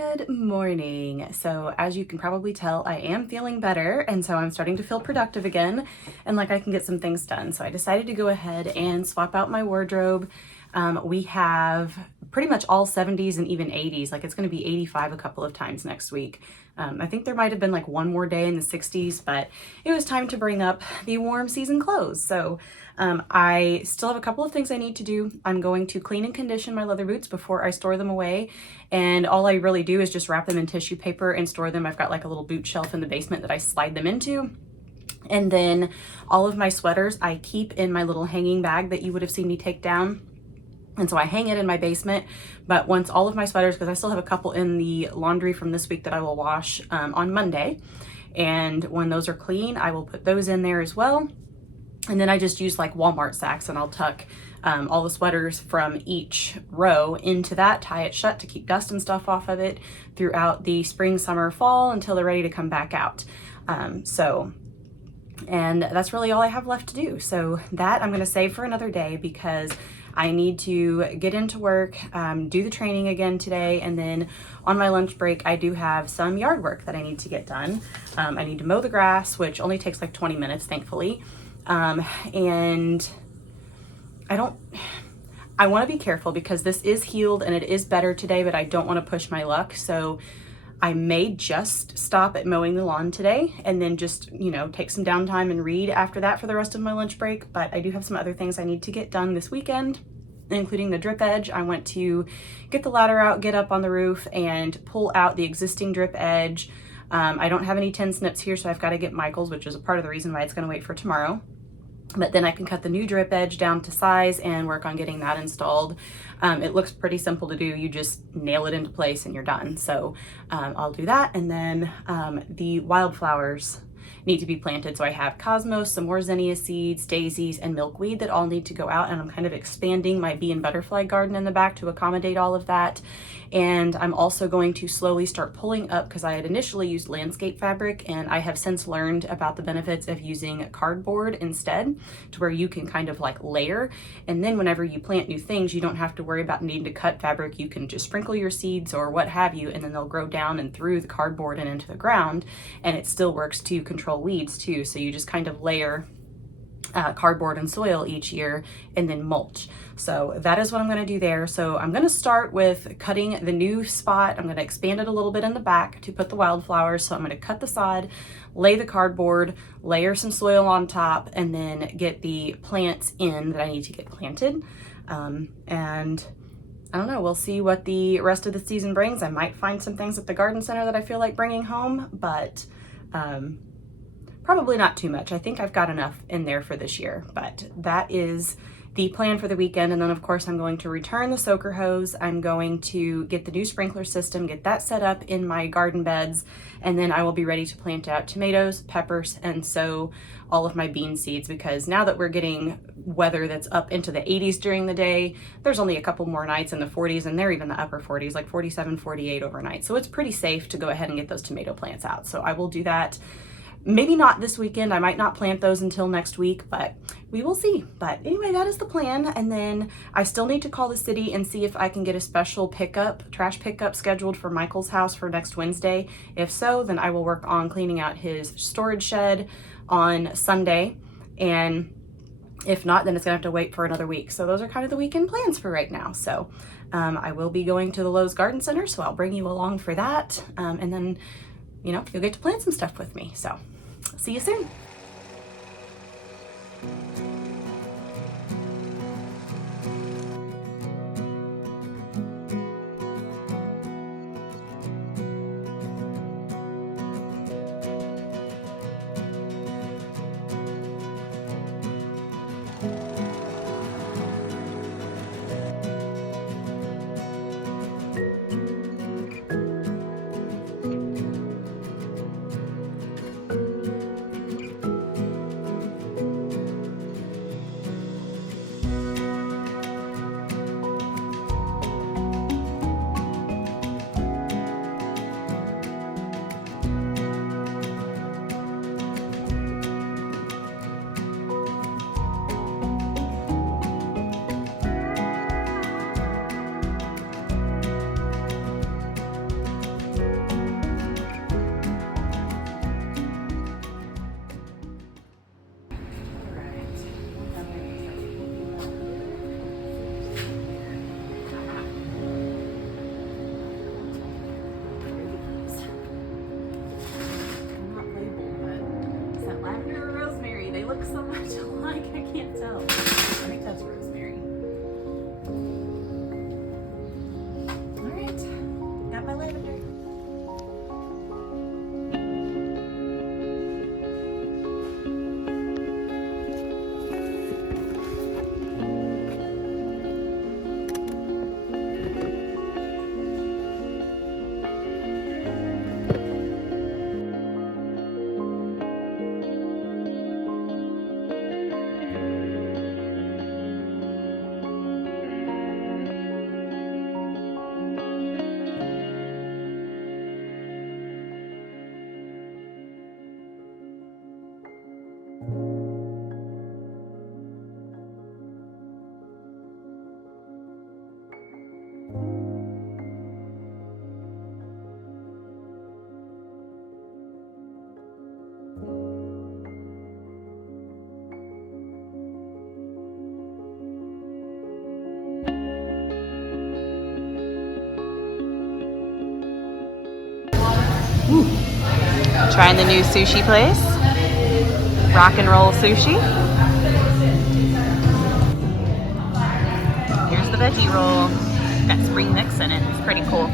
Good morning. So as you can probably tell, I am feeling better, and so I'm starting to feel productive again and like I can get some things done. So I decided to go ahead and swap out my wardrobe. We have pretty much all 70s and even 80s. Like it's going to be 85 a couple of times next week. I think there might have been like one more day in the 60s, but it was time to bring up the warm season clothes. So I still have a couple of things I need to do. I'm going to clean and condition my leather boots before I store them away. And all I really do is just wrap them in tissue paper and store them. I've got like a little boot shelf in the basement that I slide them into. And then all of my sweaters I keep in my little hanging bag that you would have seen me take down. And so I hang it in my basement, but once all of my sweaters, because I still have a couple in the laundry from this week that I will wash on Monday. And when those are clean, I will put those in there as well. And then I just use like Walmart sacks and I'll tuck all the sweaters from each row into that, tie it shut to keep dust and stuff off of it throughout the spring, summer, fall until they're ready to come back out. And that's really all I have left to do. So that I'm going to save for another day because I need to get into work, do the training again today, and then on my lunch break, I do have some yard work that I need to get done. I need to mow the grass, which only takes like 20 minutes, thankfully. And I want to be careful because this is healed and it is better today, but I don't want to push my luck. So I may just stop at mowing the lawn today and then just, take some downtime and read after that for the rest of my lunch break. But I do have some other things I need to get done this weekend, including the drip edge. I want to get the ladder out, get up on the roof and pull out the existing drip edge. I don't have any 10 snips here, so I've got to get Michael's, which is a part of the reason why it's going to wait for tomorrow. But then I can cut the new drip edge down to size and work on getting that installed. It looks pretty simple to do. You just nail it into place and you're done. So I'll do that. And then the wildflowers need to be planted. So I have cosmos, some more zinnia seeds, daisies, and milkweed that all need to go out. And I'm kind of expanding my bee and butterfly garden in the back to accommodate all of that. And I'm also going to slowly start pulling up because I had initially used landscape fabric and I have since learned about the benefits of using cardboard instead, to where you can kind of like layer. And then whenever you plant new things, you don't have to worry about needing to cut fabric. You can just sprinkle your seeds or what have you, and then they'll grow down and through the cardboard and into the ground. And it still works to control weeds too. So you just kind of layer cardboard and soil each year and then mulch. So that is what I'm going to do there. So I'm going to start with cutting the new spot. I'm going to expand it a little bit in the back to put the wildflowers. So I'm going to cut the sod, lay the cardboard, layer some soil on top, and then get the plants in that I need to get planted. And I don't know, we'll see what the rest of the season brings. I might find some things at the garden center that I feel like bringing home, but probably not too much. I think I've got enough in there for this year, but that is the plan for the weekend. And then of course I'm going to return the soaker hose. I'm going to get the new sprinkler system, get that set up in my garden beds, and then I will be ready to plant out tomatoes, peppers, and sow all of my bean seeds, because now that we're getting weather that's up into the 80s during the day, there's only a couple more nights in the 40s, and they're even the upper 40s, like 47, 48 overnight. So it's pretty safe to go ahead and get those tomato plants out. So I will do that. Maybe not this weekend. I might not plant those until next week, but we will see. But anyway, that is the plan. And then I still need to call the city and see if I can get a special trash pickup scheduled for Michael's house for next Wednesday. If so, then I will work on cleaning out his storage shed on Sunday. And if not, then it's gonna have to wait for another week. So those are kind of the weekend plans for right now. So I will be going to the Lowe's Garden Center, so I'll bring you along for that. And then, you'll get to plant some stuff with me. So see you soon. look so much alike, I can't tell. I think that's rosemary. All right, got my lavender. Trying the new sushi place, rock and roll sushi. Here's the veggie roll. Got spring mix in it. It's pretty cool.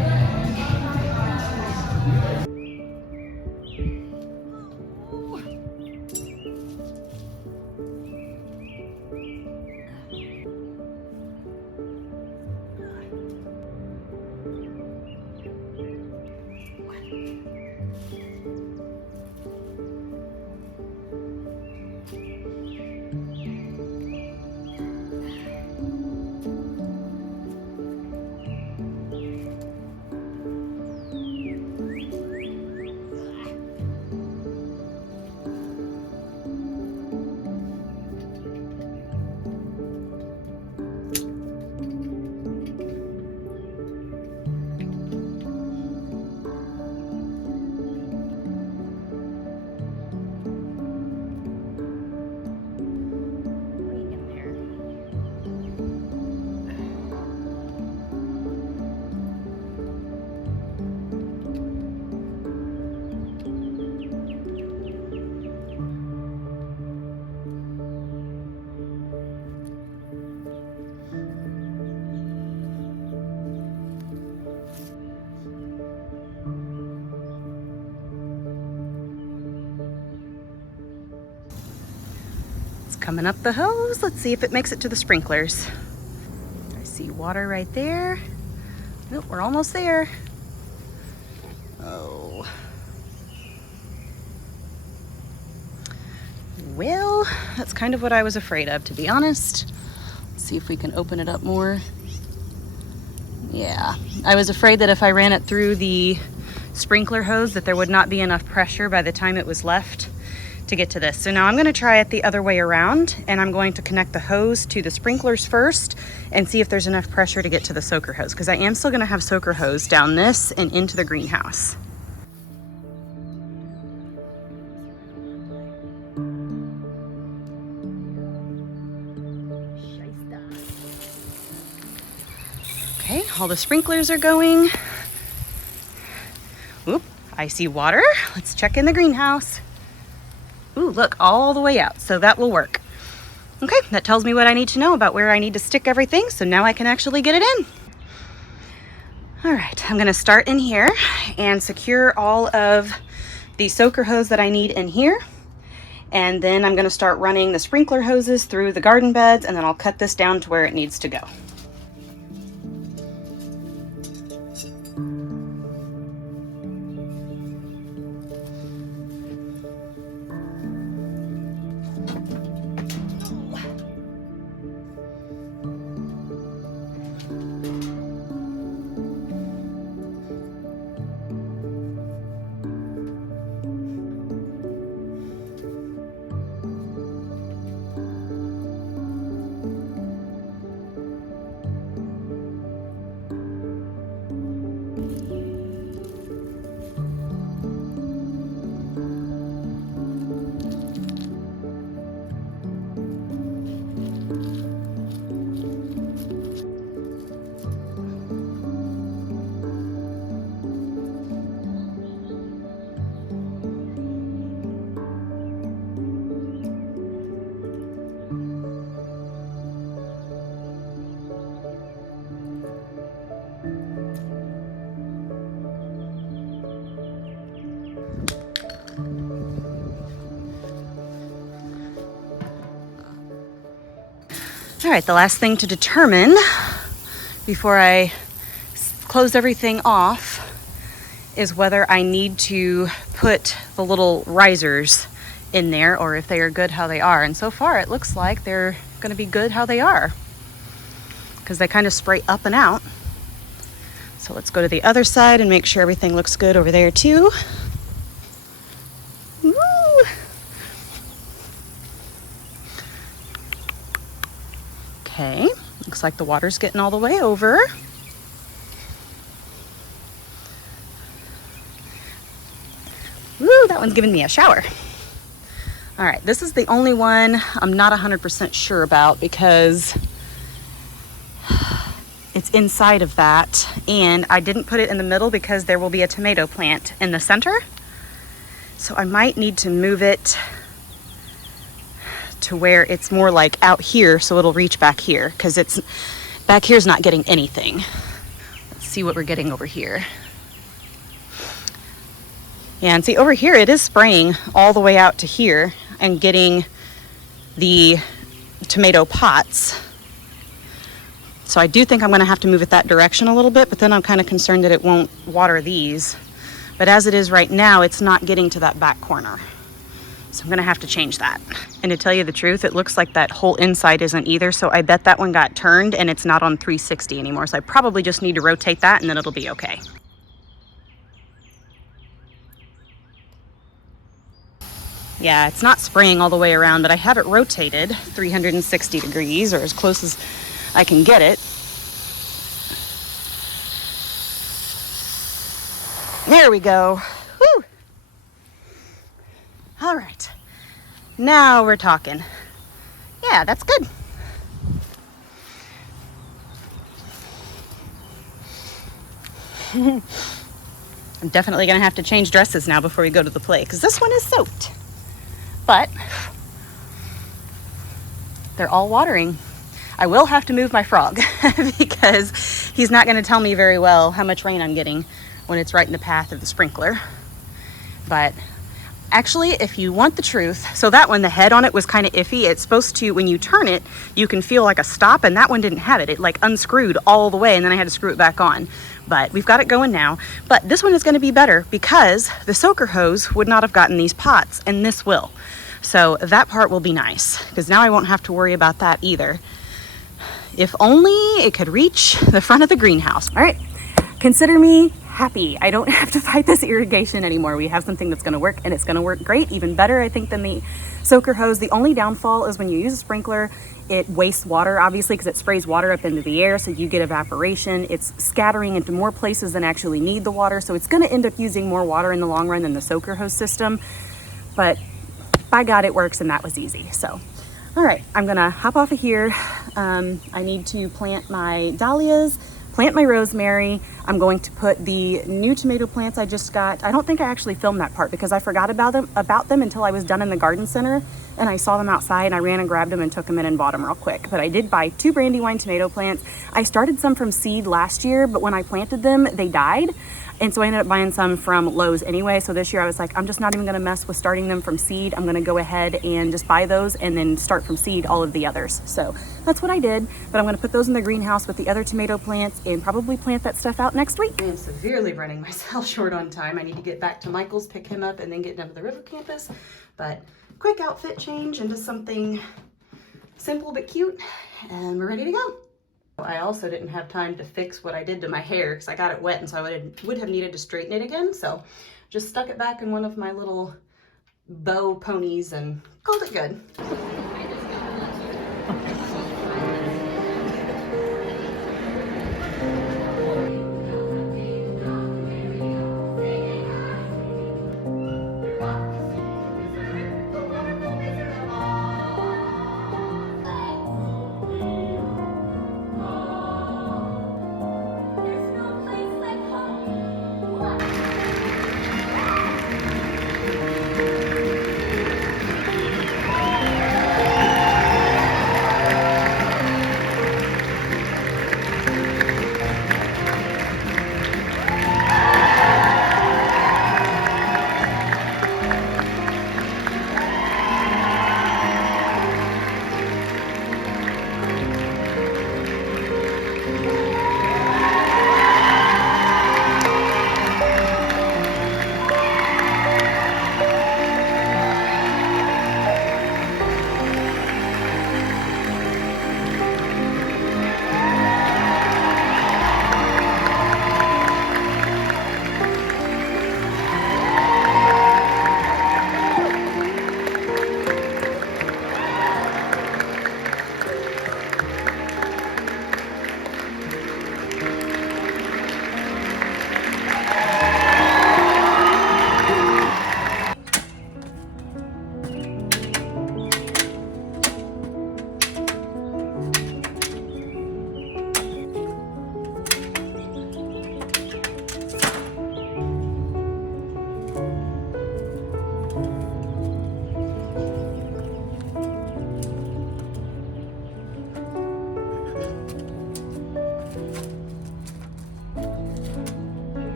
Coming up the hose. Let's see if it makes it to the sprinklers. I see water right there. Nope, we're almost there. Oh. Well, that's kind of what I was afraid of, to be honest. Let's see if we can open it up more. Yeah, I was afraid that if I ran it through the sprinkler hose that there would not be enough pressure by the time it was left to get to this. So now I'm going to try it the other way around, and I'm going to connect the hose to the sprinklers first and see if there's enough pressure to get to the soaker hose, because I am still going to have soaker hose down this and into the greenhouse. Okay, all the sprinklers are going. Oop, I see water. Let's check in the greenhouse. Ooh, look, all the way out, so that will work. Okay, that tells me what I need to know about where I need to stick everything, so now I can actually get it in. All right, I'm gonna start in here and secure all of the soaker hose that I need in here. And then I'm gonna start running the sprinkler hoses through the garden beds, and then I'll cut this down to where it needs to go. All right, the last thing to determine before I close everything off is whether I need to put the little risers in there or if they are good how they are. And so far it looks like they're going to be good how they are because they kind of spray up and out. So let's go to the other side and make sure everything looks good over there too. Woo! Okay, looks like the water's getting all the way over. Woo, that one's giving me a shower. All right, this is the only one I'm not 100% sure about because it's inside of that, and I didn't put it in the middle because there will be a tomato plant in the center. So I might need to move it to where it's more like out here so it'll reach back here because it's back here's not getting anything. Let's see what we're getting over here. Yeah, and see over here it is spraying all the way out to here and getting the tomato pots. So I do think I'm going to have to move it that direction a little bit, but then I'm kind of concerned that it won't water these. But as it is right now, it's not getting to that back corner. So I'm going to have to change that. And to tell you the truth, it looks like that whole inside isn't either. So I bet that one got turned and it's not on 360 anymore. So I probably just need to rotate that and then it'll be okay. Yeah, it's not spraying all the way around, but I have it rotated 360 degrees or as close as I can get it. There we go. Woo! All right, now we're talking. Yeah, that's good. I'm definitely gonna have to change dresses now before we go to the play because this one is soaked. But they're all watering. I will have to move my frog because he's not going to tell me very well how much rain I'm getting when it's right in the path of the sprinkler. But actually, if you want the truth, so that one, the head on it was kind of iffy. It's supposed to, when you turn it, you can feel like a stop, and that one didn't have it. It like unscrewed all the way, and then I had to screw it back on. But we've got it going now. But this one is going to be better because the soaker hose would not have gotten these pots, and this will. So that part will be nice because now I won't have to worry about that either. If only it could reach the front of the greenhouse. All right, consider me happy. I don't have to fight this irrigation anymore. We have something that's gonna work, and it's gonna work great, even better, I think, than the soaker hose. The only downfall is when you use a sprinkler, it wastes water, obviously, because it sprays water up into the air, so you get evaporation. It's scattering into more places than actually need the water, so it's gonna end up using more water in the long run than the soaker hose system. But by God, it works, and that was easy. So, all right, I'm gonna hop off of here. I need to plant my dahlias, plant my rosemary. I'm going to put the new tomato plants I just got. I don't think I actually filmed that part because I forgot about them until I was done in the garden center, and I saw them outside and I ran and grabbed them and took them in and bought them real quick. But I did buy 2 Brandywine tomato plants. I started some from seed last year, but when I planted them, they died. And so I ended up buying some from Lowe's anyway. So this year I was like, I'm just not even gonna mess with starting them from seed. I'm gonna go ahead and just buy those and then start from seed all of the others. So that's what I did. But I'm gonna put those in the greenhouse with the other tomato plants and probably plant that stuff out next week. I'm severely running myself short on time. I need to get back to Michael's, pick him up, and then get down to the river campus. But quick outfit change into something simple but cute, and we're ready to go. I also didn't have time to fix what I did to my hair because I got it wet, and so I would have needed to straighten it again. So just stuck it back in one of my little bow ponies and called it good.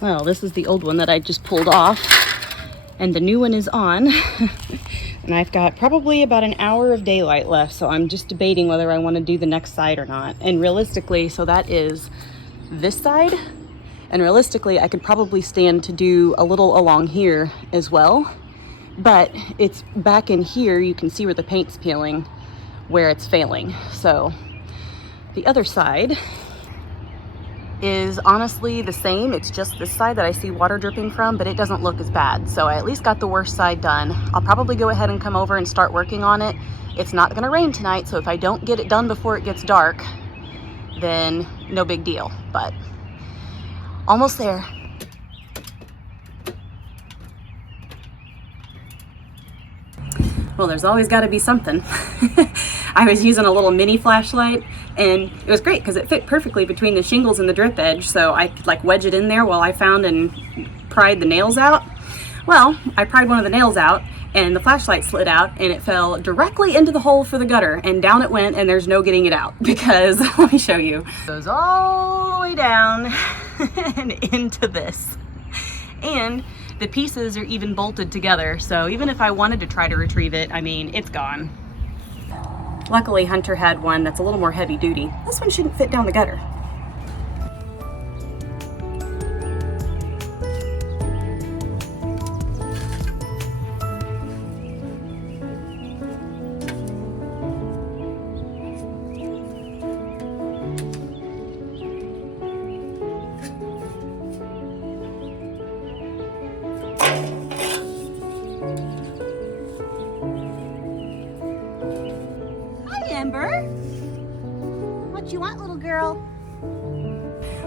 Well, this is the old one that I just pulled off, and the new one is on. And I've got probably about an hour of daylight left, so I'm just debating whether I want to do the next side or not. And realistically, so that is this side, and realistically I could probably stand to do a little along here as well, but it's back in here, you can see where the paint's peeling, where it's failing. So the other side is honestly the same. It's just this side that I see water dripping from, but it doesn't look as bad. So I at least got the worst side done. I'll probably go ahead and come over and start working on it. It's not gonna rain tonight, so if I don't get it done before it gets dark, then no big deal, but almost there. Well, there's always got to be something. I was using a little mini flashlight, and it was great because it fit perfectly between the shingles and the drip edge, so I could like wedge it in there while I found and pried the nails out. Well, I pried one of the nails out and the flashlight slid out and it fell directly into the hole for the gutter, and down it went, and there's no getting it out because let me show you. It goes all the way down and into this. And the pieces are even bolted together, so even if I wanted to try to retrieve it, I mean, it's gone. Luckily, Hunter had one that's a little more heavy duty. This one shouldn't fit down the gutter. Amber, what you want, little girl?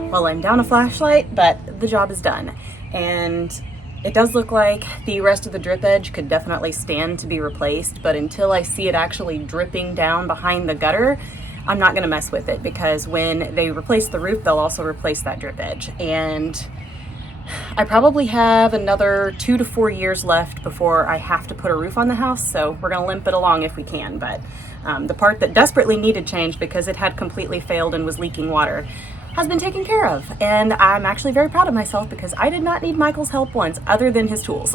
Well, I'm down a flashlight, but the job is done. And it does look like the rest of the drip edge could definitely stand to be replaced, but until I see it actually dripping down behind the gutter, I'm not gonna mess with it, because when they replace the roof, they'll also replace that drip edge. And I probably have another 2 to 4 years left before I have to put a roof on the house, so we're gonna limp it along if we can. But the part that desperately needed change because it had completely failed and was leaking water has been taken care of. And I'm actually very proud of myself because I did not need Michael's help once, other than his tools.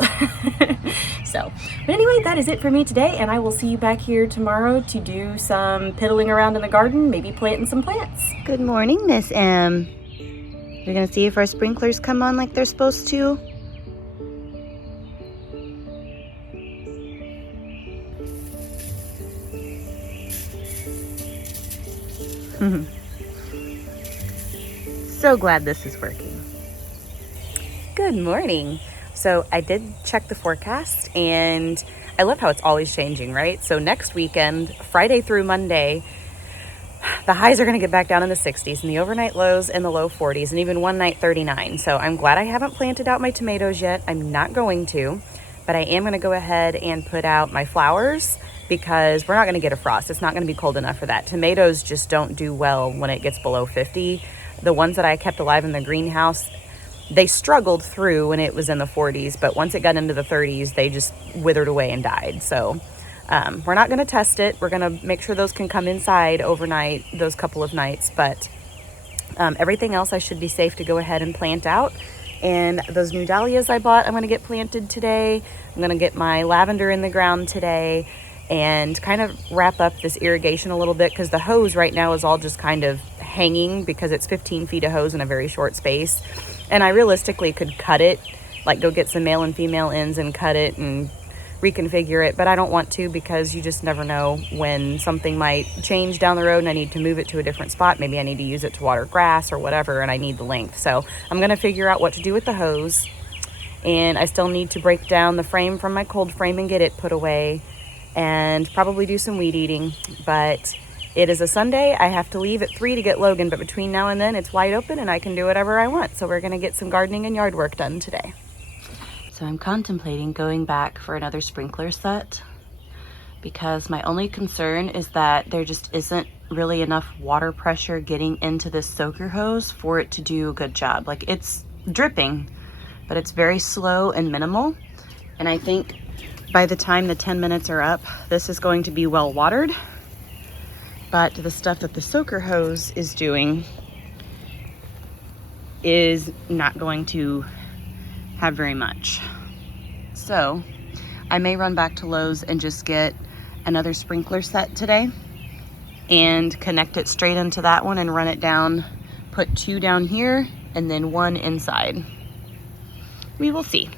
So, but anyway, that is it for me today, and I will see you back here tomorrow to do some piddling around in the garden, maybe planting some plants. Good morning, Miss M. You're gonna see if our sprinklers come on like they're supposed to. So glad this is working. Good morning. So I did check the forecast, and I love how it's always changing, right? So next weekend, Friday through Monday, the highs are going to get back down in the 60s and the overnight lows in the low 40s, and even one night 39. So I'm glad I haven't planted out my tomatoes yet. I'm not going to, but I am going to go ahead and put out my flowers because we're not going to get a frost. It's not going to be cold enough for that. Tomatoes just don't do well when it gets below 50. The ones that I kept alive in the greenhouse, they struggled through when it was in the 40s, but once it got into the 30s, they just withered away and died. So we're not going to test it. We're going to make sure those can come inside overnight, those couple of nights, but everything else I should be safe to go ahead and plant out. And those new dahlias I bought, I'm going to get planted today. I'm going to get my lavender in the ground today and kind of wrap up this irrigation a little bit, because the hose right now is all just kind of hanging because it's 15 feet of hose in a very short space. And I realistically could cut it, like go get some male and female ends and cut it and reconfigure it, but I don't want to because you just never know when something might change down the road and I need to move it to a different spot. Maybe I need to use it to water grass or whatever, and I need the length. So I'm going to figure out what to do with the hose, and I still need to break down the frame from my cold frame and get it put away, and probably do some weed eating. But it is a Sunday. I have to leave at 3 to get Logan, but between now and then it's wide open and I can do whatever I want. So we're going to get some gardening and yard work done today. So I'm contemplating going back for another sprinkler set, because my only concern is that there just isn't really enough water pressure getting into this soaker hose for it to do a good job. Like, it's dripping, but it's very slow and minimal. And I think by the time the 10 minutes are up, this is going to be well watered. But the stuff that the soaker hose is doing is not going to have very much. So I may run back to Lowe's and just get another sprinkler set today and connect it straight into that one and run it down, put 2 down here and then 1 inside. We will see.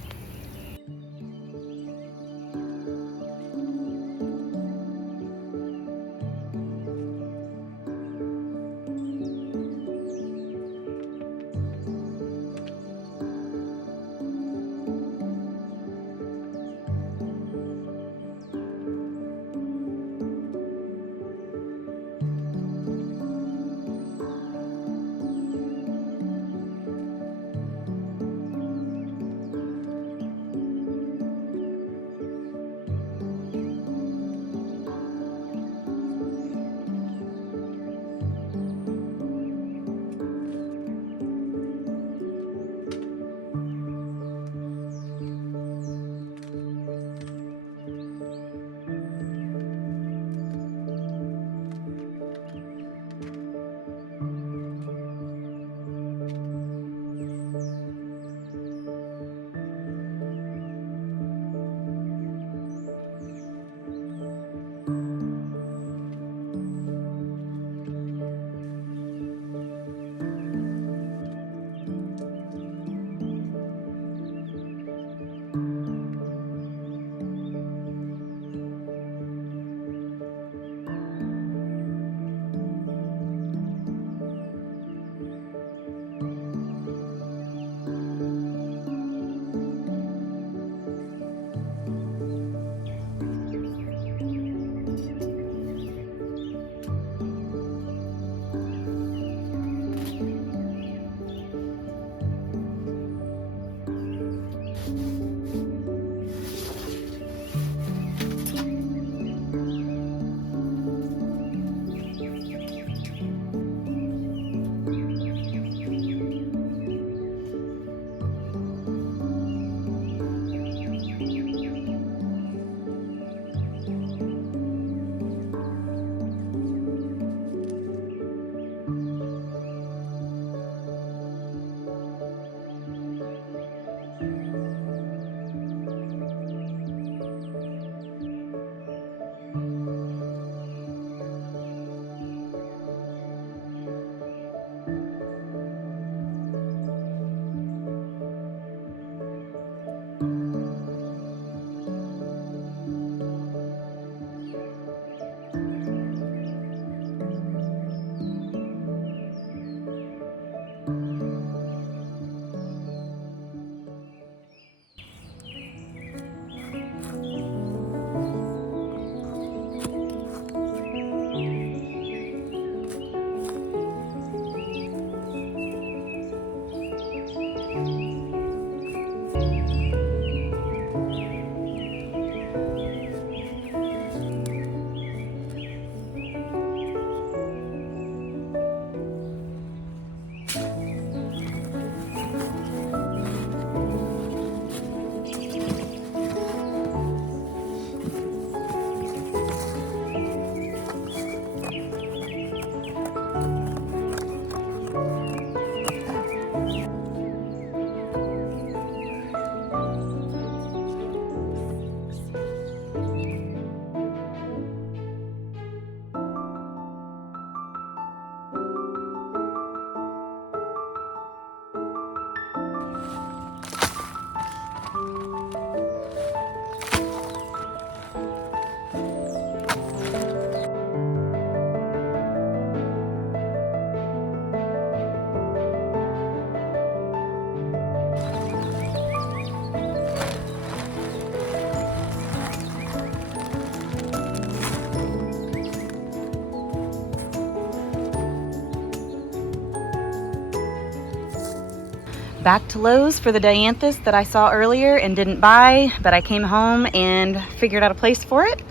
Back to Lowe's for the dianthus that I saw earlier and didn't buy, but I came home and figured out a place for it.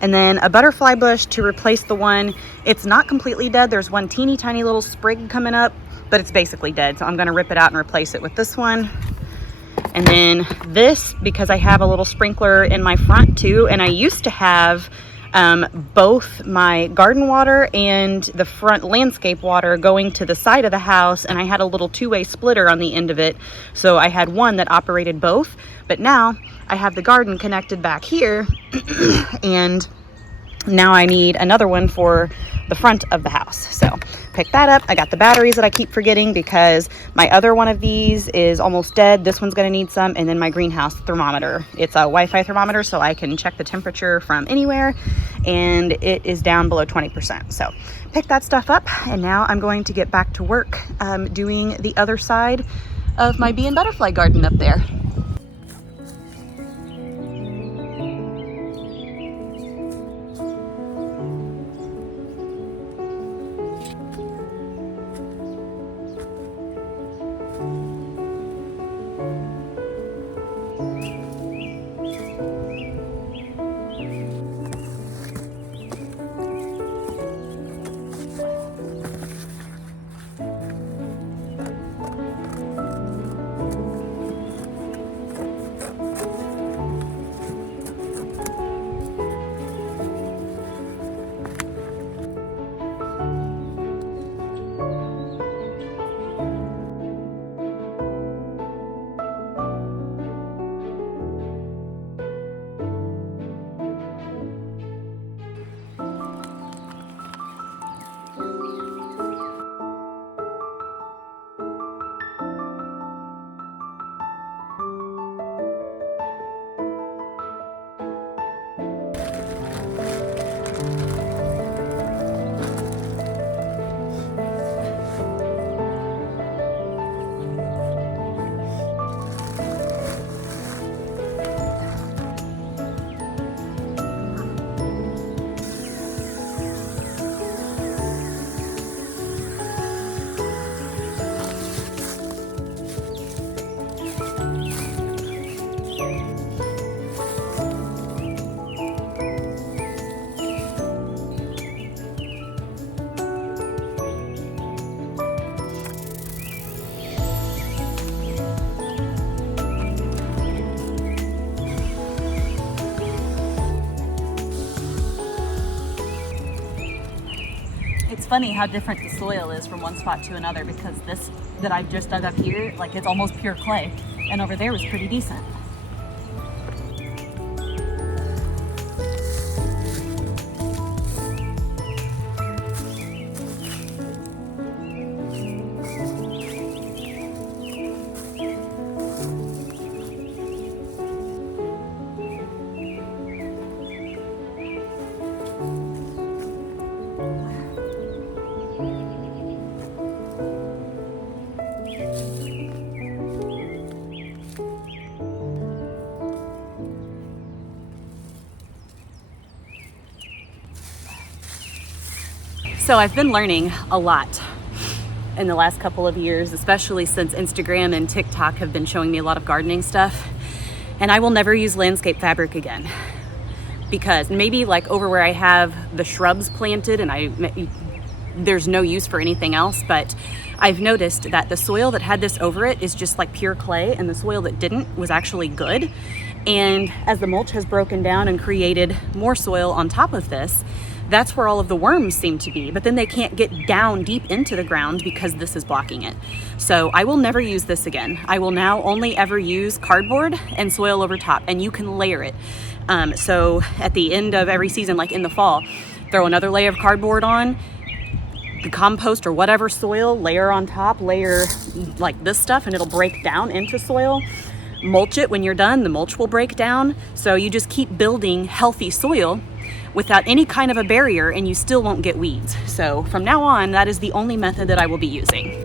And then a butterfly bush to replace the one. It's not completely dead. There's one teeny tiny little sprig coming up, but it's basically dead. So I'm gonna rip it out and replace it with this one. And then this, because I have a little sprinkler in my front too, and I used to have both my garden water and the front landscape water going to the side of the house, and I had a little two-way splitter on the end of it, so I had one that operated both. But now I have the garden connected back here and now I need another one for the front of the house. So pick that up. I got the batteries that I keep forgetting because my other one of these is almost dead. This one's going to need some. And then my greenhouse thermometer. It's a Wi-Fi thermometer, so I can check the temperature from anywhere, and it is down below 20%. So pick that stuff up, and now I'm going to get back to work doing the other side of my bee and butterfly garden up there. It's funny how different the soil is from one spot to another, because this that I've just dug up here, like, it's almost pure clay, and over there was pretty decent. So I've been learning a lot in the last couple of years, especially since Instagram and TikTok have been showing me a lot of gardening stuff. And I will never use landscape fabric again, because maybe like over where I have the shrubs planted and there's no use for anything else, but I've noticed that the soil that had this over it is just like pure clay, and the soil that didn't was actually good. And as the mulch has broken down and created more soil on top of this, that's where all of the worms seem to be, but then they can't get down deep into the ground because this is blocking it. So I will never use this again. I will now only ever use cardboard and soil over top, and you can layer it. So at the end of every season, like in the fall, throw another layer of cardboard on, the compost or whatever soil, layer on top, layer like this stuff, and it'll break down into soil. Mulch it when you're done, the mulch will break down. So you just keep building healthy soil without any kind of a barrier, and you still won't get weeds. So from now on, that is the only method that I will be using.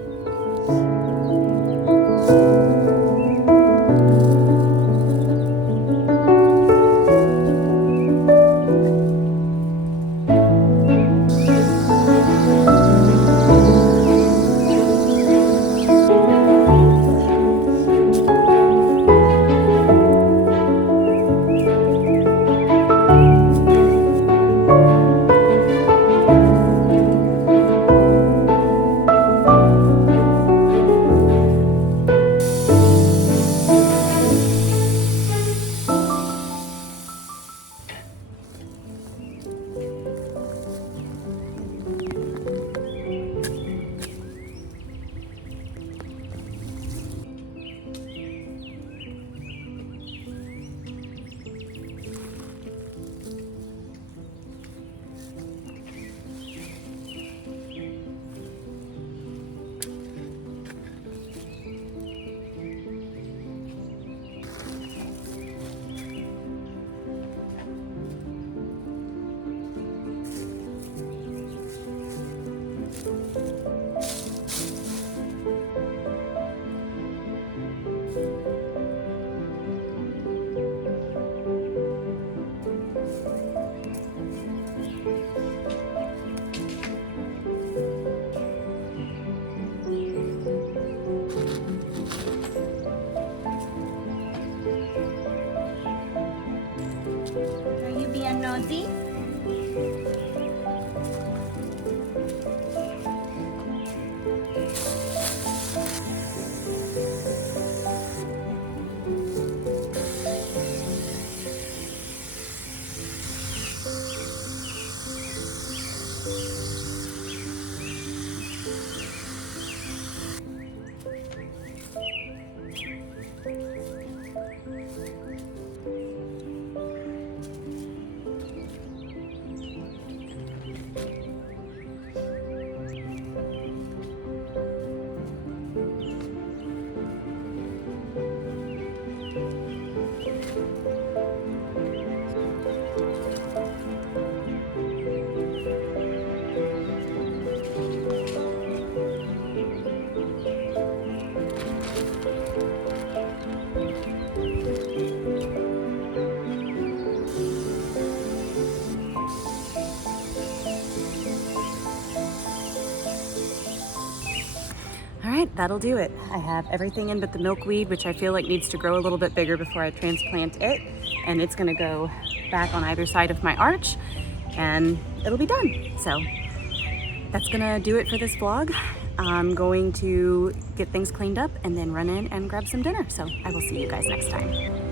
right, that'll do it. I have everything in but the milkweed, which I feel like needs to grow a little bit bigger before I transplant it. And it's gonna go back on either side of my arch and it'll be done. So that's gonna do it for this vlog. I'm going to get things cleaned up and then run in and grab some dinner. So I will see you guys next time.